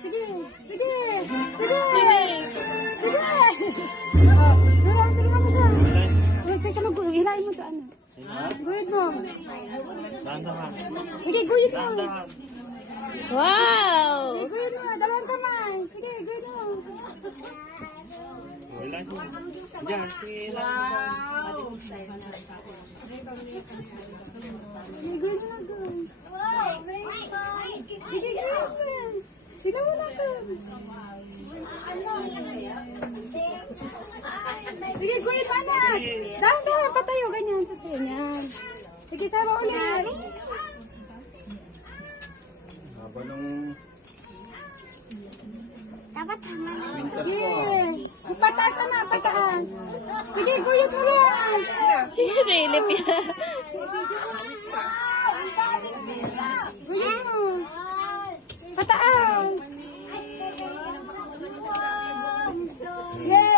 Sige. Sige. Sige. Sige. Oh, tulungan mo siya. Huwag siya mag-hilahin mo sa ano. Guyid mo. Dahan-dahan. Sige, guyid mo. Dahan-dahan. Wow! Sige, guyid mo. Dalawang kamay. Sige, guyid mo. Wala siya. Diyan, sige lang. Sige, guyid mo na doon. Sige, guyid mo. Tignan mo na doon. Sige, guyid mo na. Dahan-dahan, patayo. Ganyan, patayo. Yan. Sige, sama ulit. Haba nung Dapat tama na. mintas Sige. ko. Pataas na, pataas. Sige, guyid mo lang. Silip yan. Guyid mo. Pataas. Yes.